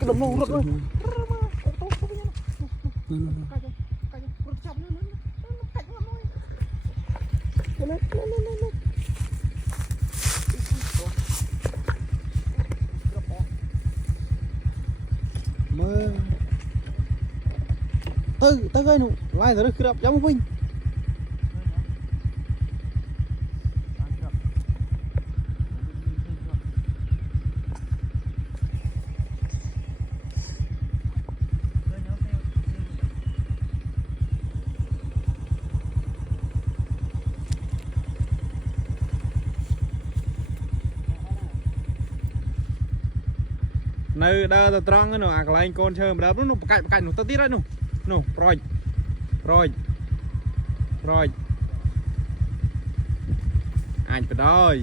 cái đống nô rớt rồi mơ tới gây nụ lại rồi khi đập giống vinh nơi đơ trăng cái nó à cái anh con chơi mà đập nó cạnh nó tao tít đấy nó rồi anh phải đôi